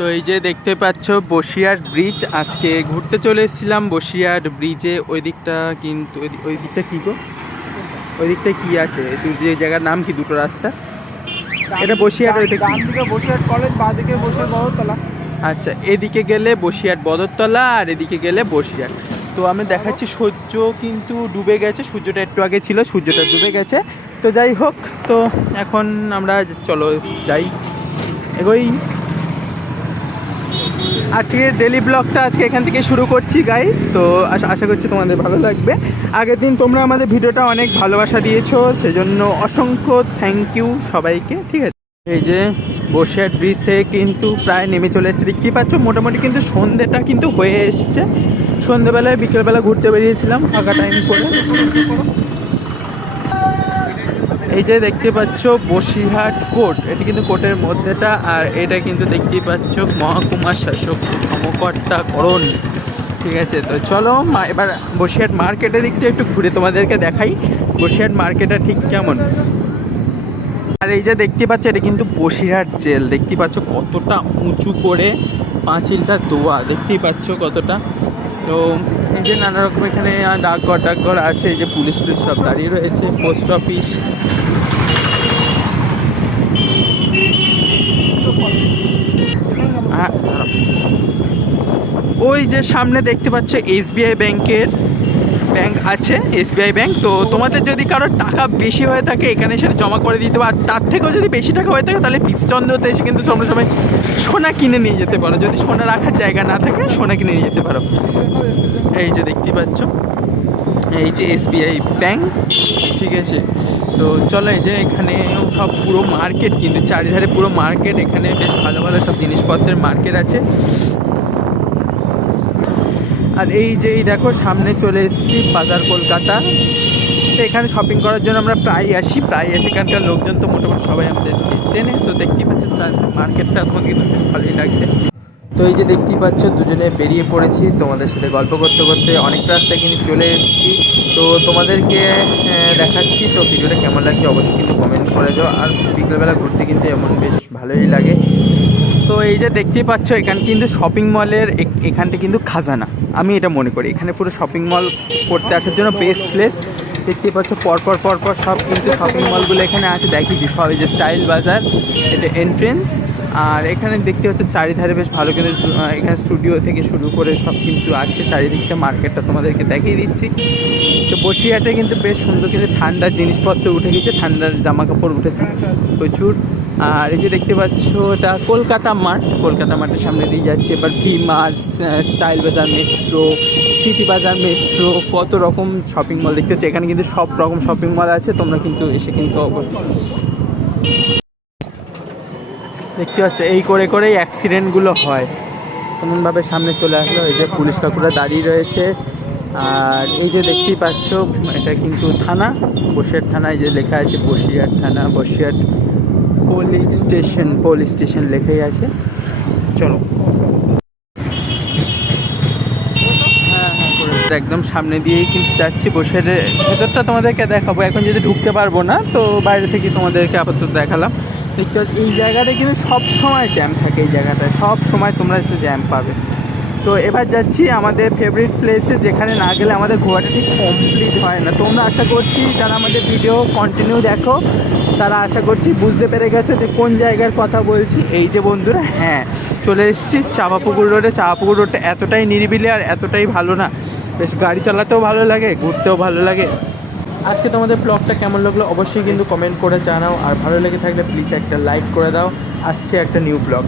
তো এই যে দেখতে পাচ্ছ বসিরহাট ব্রিজ আজকে ঘুরতে চলে এসেছিলাম বসিরহাট ব্রিজে ওই দিকটা কিন্তু ওই ওই দিকটা কী গো? ওই দিকটা কী আছে? দু- যে জায়গার নাম কি? দুটো রাস্তা? এটা ওইটা কি? ডান দিকে বসিরহাট কলেজ বাঁ দিকে বসিরহাট বড়তলা আচ্ছা এদিকে গেলে বসিরহাট বদরতলা আর এদিকে গেলে বসিরহাট তো আমি দেখাচ্ছি সূর্য কিন্তু ডুবে গেছে। সূর্যটা একটু আগে ছিল সূর্যটা ডুবে গেছে। তো যাই হোক তো এখন আমরা চলো যাই। এগোই। আজকে ডেলি ব্লগটা আজকে এখান থেকে শুরু করছি গাইস তো আশা আশা করছি তোমাদের ভালো লাগবে। আগের দিন তোমরা আমাদের ভিডিওটা অনেক ভালোবাসা দিয়েছ, সেজন্য অসংখ্য থ্যাংক ইউ সবাইকে, ঠিক আছে? এই যে বসিরহাট ব্রিজ থেকে কিন্তু প্রায় নেমে চলে এসেছে। দেখতেই পাচ্ছ, মোটামুটি কিন্তু সন্ধ্যেটা কিন্তু হয়ে এসছে। সন্ধ্যেবেলায় বিকেলবেলা ঘুরতে বেরিয়েছিলাম, ফাঁকা টাইম করে। এই যে দেখতে পাচ্ছ বসিরহাট কোর্ট, এটি কিন্তু কোর্টের মধ্যেটা, আর এটা কিন্তু দেখতেই পাচ্ছ মহকুমার শাসক সমকর্তা করণ। ঠিক আছে, তো চলো এবার বসিরহাট মার্কেটের দিকটা একটু ঘুরে তোমাদেরকে দেখাই, বসিরহাট মার্কেটটা ঠিক কেমন? আর এই যে দেখতে পাচ্ছ, এটা কিন্তু বসিরহাট জেল। দেখতে পাচ্ছ কতটা উঁচু করে পাঁচিলটা দোয়া, দেখতেই পাচ্ছ কতটা। তো এই যে নানা রকম এখানে ডাকঘর ডাকঘর আছে যে পুলিশ টুলিশ সব দাঁড়িয়ে রয়েছে, পোস্ট অফিস। ওই যে সামনে দেখতে পাচ্ছ এসবিআই ব্যাংকের ব্যাংক আছে এসবিআই ব্যাংক, তো তোমাদের যদি কারও টাকা বেশি হয়ে থাকে, এখানে সেটা জমা করে দিতে পারো। তার থেকেও যদি বেশি টাকা হয়ে থাকে, তাহলে পিসচন্দ্রতে এসে কিন্তু সময় সময় সোনা কিনে নিয়ে যেতে পারো। যদি সোনা রাখার জায়গা না থাকে, সোনা কিনে নিয়ে যেতে পারো। এই যে দেখতে পাচ্ছ, এই যে এসবিআই ব্যাংক, ঠিক আছে? তো চলো এই যে এখানে সব পুরো মার্কেট কিন্তু, চারিধারে পুরো মার্কেট, এখানে বেশ ভালো ভালো সব জিনিসপত্রের মার্কেট আছে। আর এই যে, এই দেখো, সামনে চলে এসেছি বাজার কলকাতা। তো এখানে শপিং করার জন্য আমরা প্রায় আসি প্রায় এসে এখানকার লোকজন তো মোটামুটি সবাই আমাদের চেনে। তো দেখতেই পাচ্ছ মার্কেটটা তোমাকে কিন্তু বেশ ভালোই লাগছে। তো এই যে দেখতেই পাচ্ছ, দুজনে বেরিয়ে পড়েছি। তোমাদের সাথে গল্প করতে করতে অনেক রাস্তায় কিন্তু চলে এসেছি। তো তোমাদেরকে দেখাচ্ছি। তো ভিডিওটা কেমন লাগছে অবশ্যই কিন্তু কমেন্ট করে যাও। আর বিকেলবেলা ঘুরতে কিন্তু এমন বেশ ভালোই লাগে। তো এই যে দেখতেই পাচ্ছ, এখানে কিন্তু শপিং মলের এখানটা কিন্তু খাজানা। আমি এটা মনে করি। এখানে পুরো শপিং মল করতে আসার জন্য বেস্ট প্লেস দেখতেই পাচ্ছ, পরপর পরপর সব কিন্তু শপিং মলগুলো এখানে আছে। দেখিয়েছি সব এই যে স্টাইল বাজার, এটা এন্ট্রেন্স আর এখানে দেখতে হচ্ছে চারিধারে বেশ ভালো কিন্তু এখানে স্টুডিও থেকে শুরু করে সব কিন্তু আছে। চারিদিকটা মার্কেটটা তোমাদেরকে দেখিয়ে দিচ্ছি। তো বসিরহাটে কিন্তু বেশ সুন্দর কিন্তু ঠান্ডার জিনিসপত্র উঠে গেছে, ঠান্ডার জামা কাপড় উঠেছে প্রচুর। আর এই যে দেখতে পাচ্ছ এটা কলকাতা মাঠ কলকাতা মাঠের সামনে দিয়ে যাচ্ছে। এবার V Mart Style Bazaar Metro City Bazaar Metro কত রকম শপিং মল দেখতে পাচ্ছ এখানে কিন্তু সব রকম শপিং মল আছে, তোমরা কিন্তু এসে কিন্তু দেখতে পাচ্ছ, এই করে করেই অ্যাক্সিডেন্টগুলো হয়। তেমনভাবে সামনে চলে আসলো, এই যে পুলিশ কাকুরা দাঁড়িয়ে রয়েছে। আর এই যে দেখতেই পাচ্ছ, এটা কিন্তু থানা, বসিরহাট থানায় যে লেখা আছে, বসিরহাট থানা, Basirhat police station police station লেখাই আছে। চলো। হ্যাঁ হ্যাঁ একদম সামনে দিয়েই কিন্তু যাচ্ছি। বসিরহাটের ভেতরটা তোমাদেরকে দেখাবো। এখন যদি ঢুকতে পারব না, তো বাইরে থেকে তোমাদেরকে আপাতত দেখালাম। দেখতে এই জায়গাটা কিন্তু সব সময় জ্যাম থাকে, এই জায়গাটায়। সব সময় তোমরা এসে জ্যাম পাবে। তো এবার যাচ্ছি আমাদের ফেভারিট প্লেসে যেখানে না গেলে আমাদের ঘোরাটা ঠিক কমপ্লিট হয় না। তোমরা আশা করছি যারা আমাদের ভিডিও কন্টিনিউ দেখো, তারা আশা করছি বুঝতে পেরে গেছে যে কোন জায়গার কথা বলছি। এই যে বন্ধুরা হ্যাঁ চলে এসেছি চাপাপুকুর রোডে চাপাপুকুর রোডটা এতটাই নিরিবিলি আর এতটাই ভালো না। বেশ গাড়ি চালাতেও ভালো লাগে, ঘুরতেও ভালো লাগে। আজকে তোমাদের ব্লগটা কেমন লাগল অবশ্যই কিন্তু কমেন্ট করে জানাও। আর ভালো লেগে থাকলে প্লিজ একটা লাইক করে দাও। আসছে একটা নিউ ব্লগ